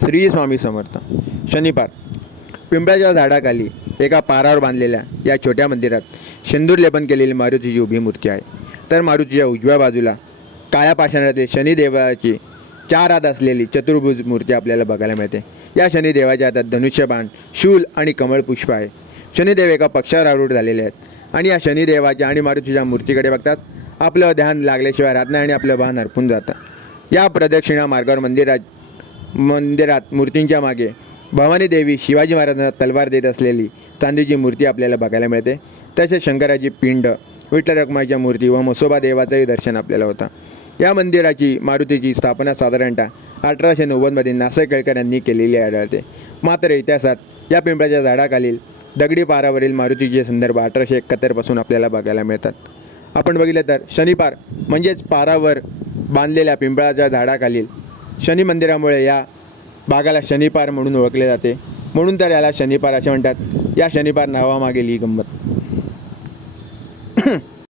श्री स्वामी समर्थ. शनिपार पिंपळाच्या झाडाखाली एका पारावर बांधलेल्या या छोट्या मंदिरात शेंदूर लेपन केलेली मारुतीची उभी मूर्ती आहे. तर मारुतीच्या उजव्या बाजूला काळ्या पाषाणातील शनिदेवाची चार हात असलेली चतुर्भुज मूर्ती आपल्याला बघायला मिळते. या शनिदेवाच्या हातात धनुष्यबाण शूल आणि कमळ पुष्प आहे. शनिदेव एका पक्षावर आरूढ झालेले आहेत. आणि या शनिदेवाच्या आणि मारुतीच्या मूर्तीकडे बघताच आपलं ध्यान लागल्याशिवाय राहत नाही आणि आपलं भान हरपून जातं. या प्रदक्षिणा मार्गावर मंदिरात मंदिरात मूर्तींच्या मागे भवानी देवी शिवाजी महाराजांना तलवार देत असलेली चांदीची मूर्ती आपल्याला बघायला मिळते. तसेच शंकराची पिंड विठ्ठल मूर्ती व मसोबा देवाचंही दर्शन आपल्याला होतं. या मंदिराची मारुतीची स्थापना साधारणतः अठराशे नव्वदमध्ये नासाई केळकर यांनी केलेली आढळते. मात्र इतिहासात या पिंपळाच्या झाडाखालील दगडी पारावरील मारुतीचे संदर्भ अठराशे एकाहत्तरपासून आपल्याला बघायला मिळतात. आपण बघितलं तर शनिपार म्हणजेच पारावर बांधलेल्या पिंपळाच्या झाडाखालील शनी मंदिरामुळे या भागाला शनिपार म्हणून ओळखले जाते. म्हणून तर याला शनिपार असे म्हणतात. या शनिपार नावामागील ही गंमत.